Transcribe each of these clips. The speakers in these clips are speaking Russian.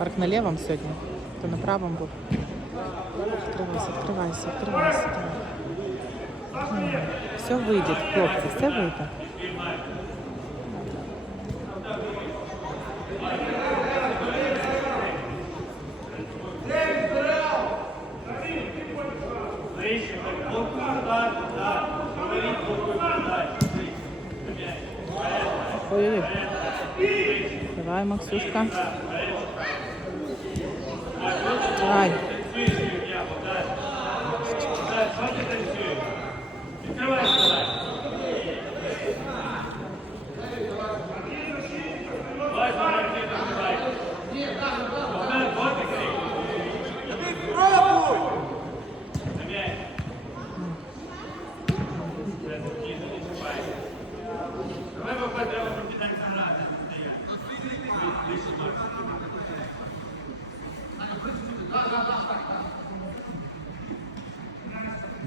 Марк на левом сьогодні, то на правому був. Відкривайся, відкривайся, відкривайся. Давай. М, Все вийде, хлопці, все вийде. Ой-ой-ой. Давай, Максушка. Давай.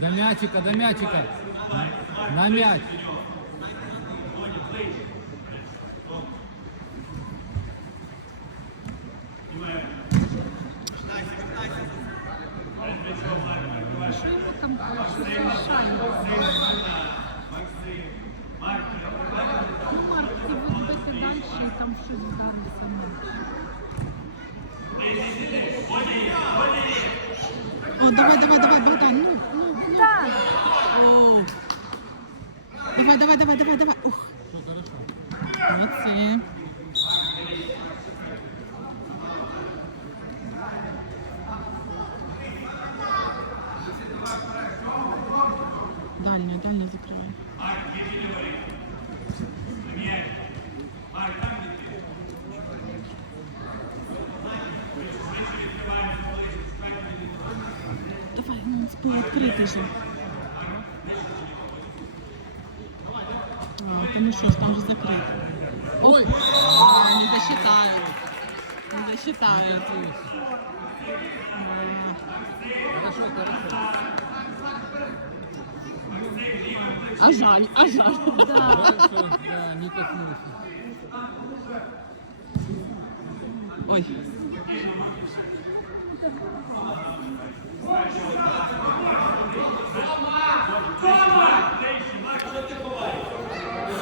До мячика, до мячика. На мяч. Що йому там щось мішає? Ну, Марк, ти будете далі і там щось вдариться. О, давай, давай, давай, Богдан. Відкритий же. А, ну что ж, там же закрыто. Ой! А, не засчитают. Не засчитают. Хорошо, хорошо. А жаль, а жаль. Да. Ой.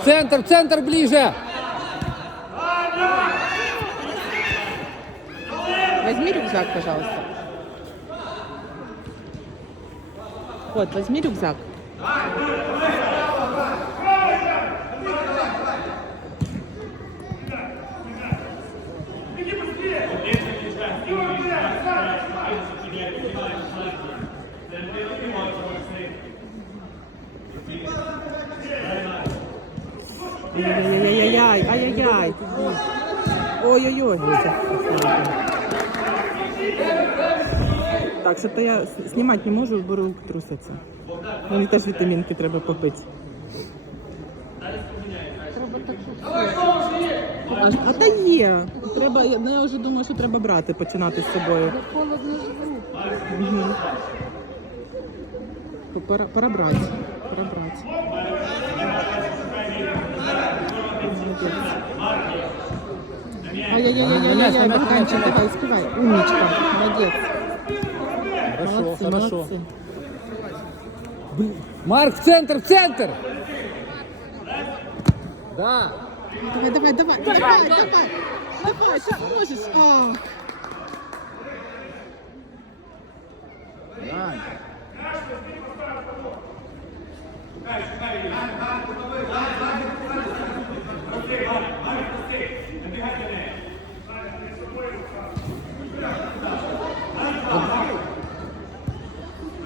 Центр, центр ближе. Возьми рюкзак, пожалуйста. Вот, возьми рюкзак. Ай-яй-яй-яй-яй, ай-яй-яй. Ой-ой-ой. Так, що то я знімати не можу, бо руки трусяться. Мені теж вітамінки треба попити. А, та є. Треба, я, ну, вже думаю, що треба брати, починати з собою. Холодно. Угу. Пора, пора брати. Пора брати. Ай-яй-яй-яй-яй, Богданчик, давай, успевай. Умничка, молодец. Хорошо, Молодцы, хорошо. молодцы. Блин. Марк, в центр, в центр. Да. Давай, давай, давай, давай, давай, давай, давай, ты можешь. Ах. Да.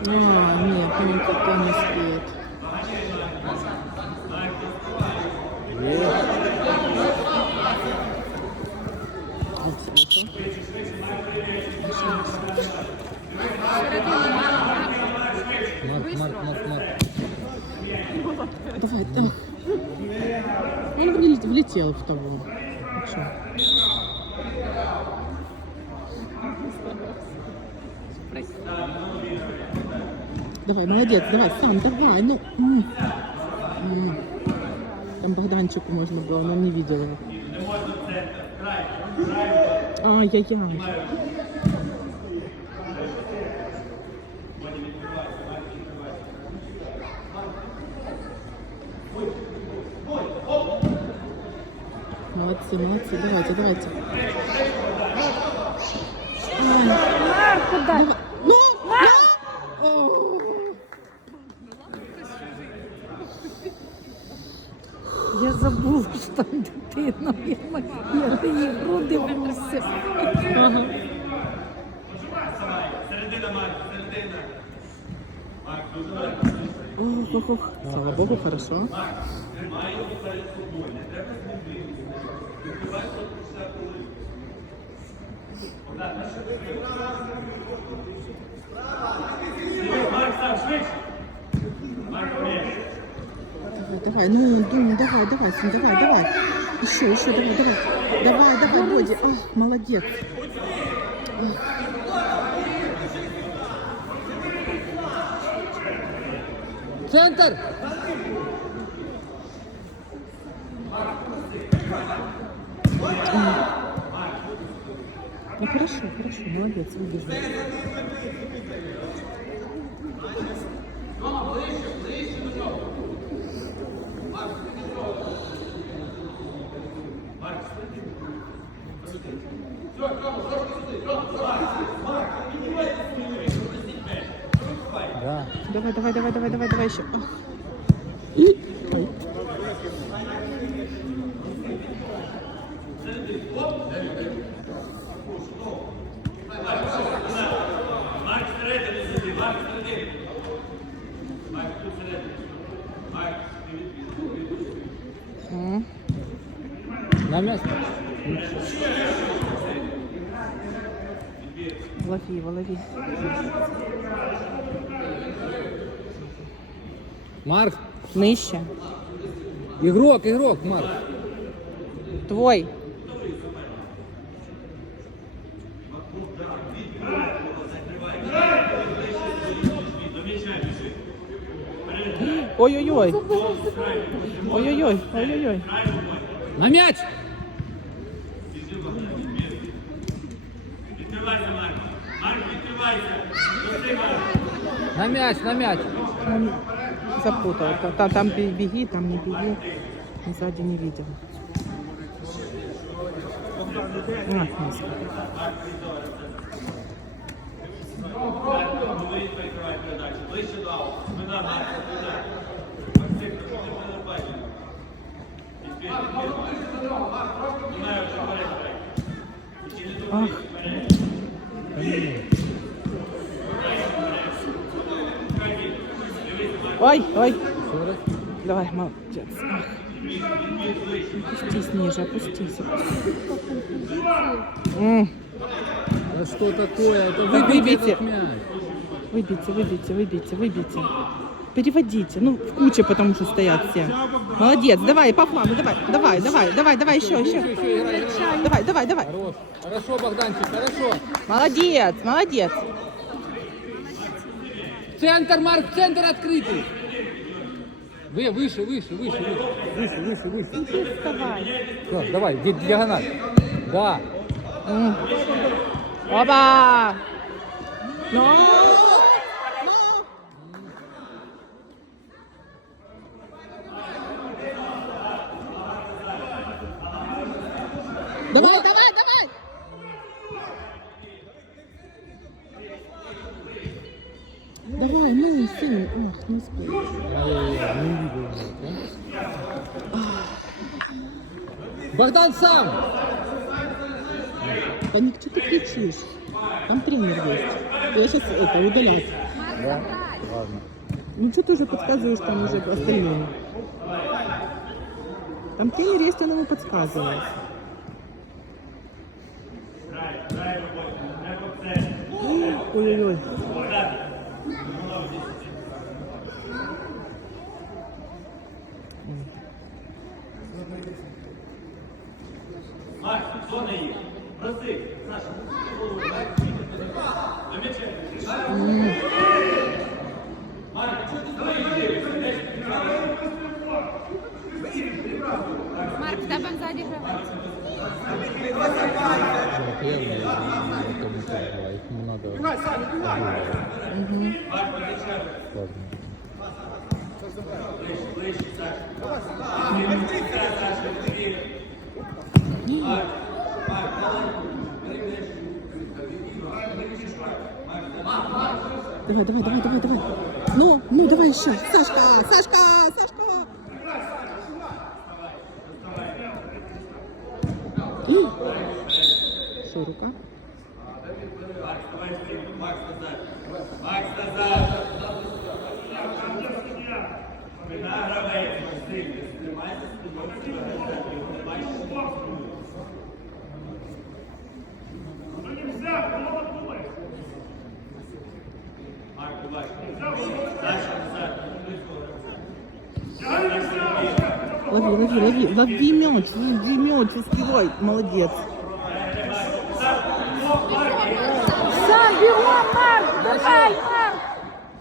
А, нет, ну никто не успеет. Успехи. Марк, Марк, Марк, Марк. Давай, да. Он вле- влетел в того. Чё? Давай, молодец, давай, сам, давай, ну. Там Богданчику можно было, но не видел его. Ай-яй-яй. Молодцы, молодцы, давайте, давайте. Марку, дай. Ну, ну! Я забула, що там дитина. Я моя її груди вмусив. Ох, ох, ох. Слава Богу, хорошо. Давай, давай, ну, Дуня, давай, давай, сын, давай, давай. Еще, еще, давай, давай. Давай, давай, Боди. Ах, молодец. Центр! Ну хорошо, хорошо, молодец, выбежал. Да. Давай, давай, давай, давай, давай, давай еще. И... Ой. На место. Лови его, лови. Марк. Нижче. Игрок, игрок, Марк. Твой. Ой-ой-ой. Ой-ой-ой. Ой-ой-ой. На мяч! На мяч, на мяч. Запутал. Та- та- Там бе- беги, там не беги. И Сзади не видел. А, низко. Ах. Ой, ой. Давай, молодец. Опустись ниже, опустись. М, Да что такое? Это Вы выбейте выбейте. этот мяч. Выбейте, выбейте, выбейте, выбейте. Переводите. Ну, в куче потому что стоят все. Молодец, давай, по флангу, давай, давай, давай, давай, давай, еще, Еще. Давай, давай, давай. Хорош. Хорошо, Богданчик, хорошо. Молодец, молодец. Центр, Марк, центр открытый. Вы, выше, выше, выше, выше. Выше, выше, выше. Всё, давай, ди- диагональ. Да. М. Оба! Ну! Давай! Ну, сын, ах, не успел. Богдан сам! Да ни что ты кричишь? Там тренер есть. Я сейчас это, удалять. Да? Ладно. Ну что ты уже подсказываешь там уже остальным? Там тренер есть, он ему подсказывает. Ой-ой-ой. Марк, в тебе ззаді гравець. Я Давай, давай, давай, давай, давай. Ну, ну, давай еще. Сашка, Сашка. И... Что, рука? Лови, лови, лови, лови мяч, лови мяч, успевай, молодец. Все, бігом, Марк, давай, Марк.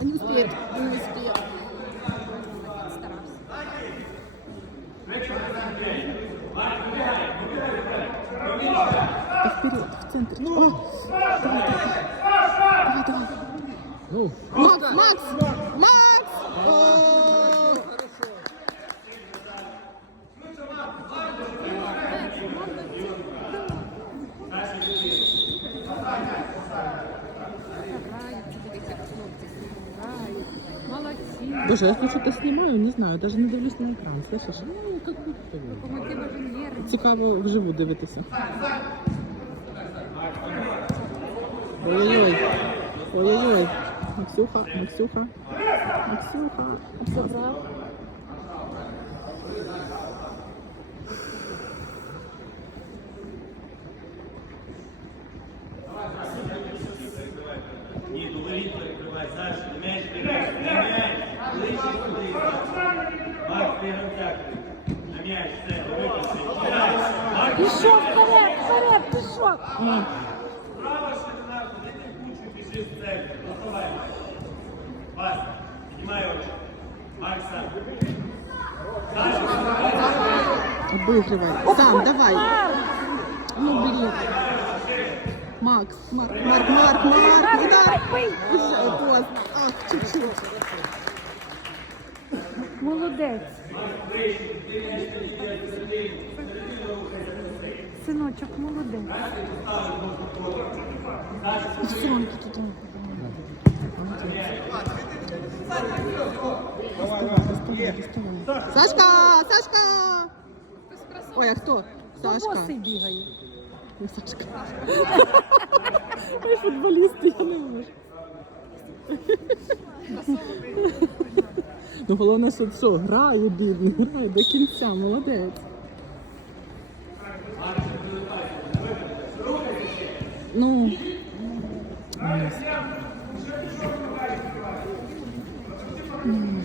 Не успеет, не успеет. Вперед, в центр. Ну, давай, давай. Давай, давай. Ну, Макс, Макс, Макс! О! Молодці. Боже, я что-то снимаю, не знаю, даже не дивлюсь на екран, слышиш? ну, как будто. Цікаво вживу дивитися. Ой-ой-ой. Ой-ой-ой. Максюха, Максюха. Максюха. Максюха. Обыгрывай. Сам, давай. Ну, блин. Макс, Марк, Марк, Марк, Марк. Да. бий. Уже поздно. Ах, чуть-чуть. Молодець. Синочок, молодець. Он тут. Сашка, Сашка! Ой, а кто? Сашка. Босий бігає. Ну, Сашка. Ой, футболісти, я не можу. Ну, головне, що що, грає бідний, грає до кінця, молодець. Ну. М.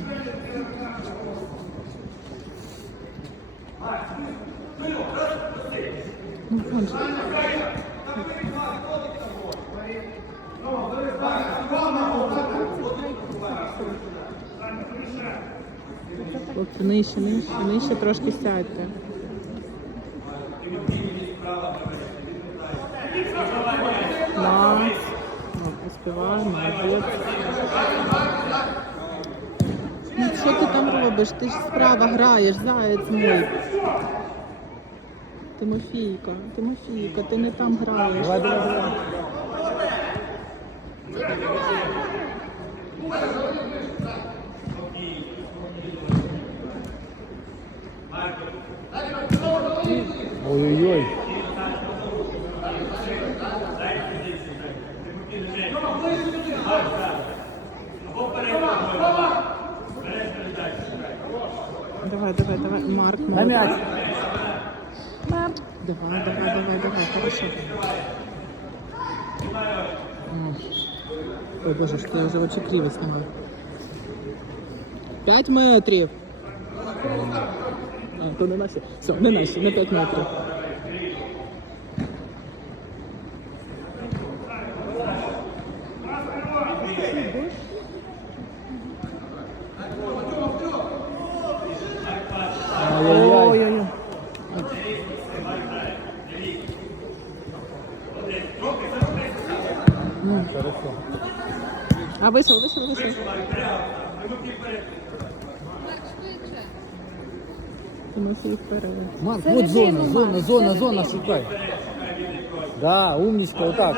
Хлопці, нижче, нижче, нижче трошки сядьте. Ну, молодець. Ну, що ти там робиш? Ти ж справа граєш, заєць мой. Тимофійка, Тимофійка, ти не там граєш. Давай, давай, давай. Ой-ой-ой. Давай, давай, давай. Марк. Марк. Давай, давай, давай, давай, хорошо. М. Ой, боже, що я вже очі криво знімаю. П'ять метрів. А, то не наші. Все, не наші, не п'ять метрів. А вийшов, вийшов, вийшов. Тимофій вперед. Марк, вот зона, зона, зона, зона, шукай. Да, умничка, вот так.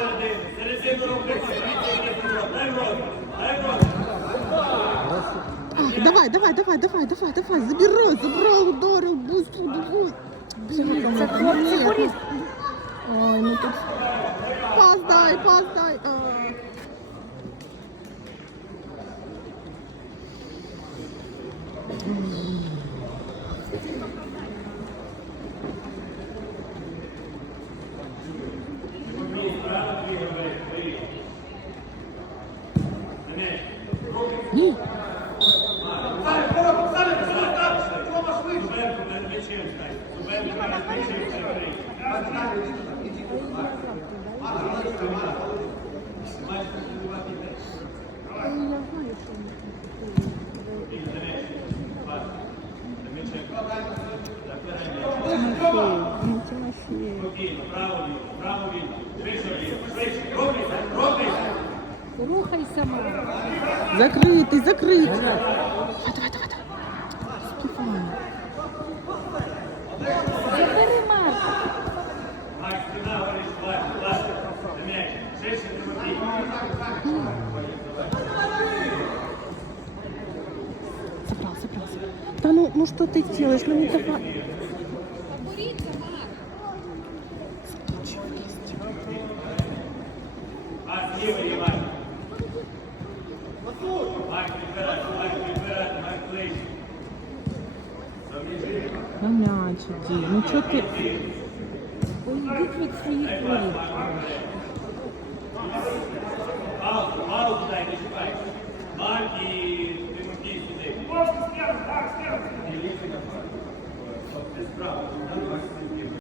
Ах, давай, давай, давай, давай, давай, давай, забирай, забрал, ударил, быстро, давай. Блин, Це хлопці поріз. Ой, ну тут... Пас дай, пас дай. А. Mm-hmm. Рухайся, Марк. Закритий, закритий. Давай, давай, давай, давай. Співай. Забери Марка. Макс, спина говориш, Влад, Влад, на м'яч. Ширше Тимофій. Забрал, забрал, забрал. Да ну, ну что ты делаешь? Ну не давай. Макс, лівий, иди. Ну что ты... Уйдіть від своїх воріт. Паузу, паузу дай, не шукай. Марк і Тимофій сюди. Ти справа.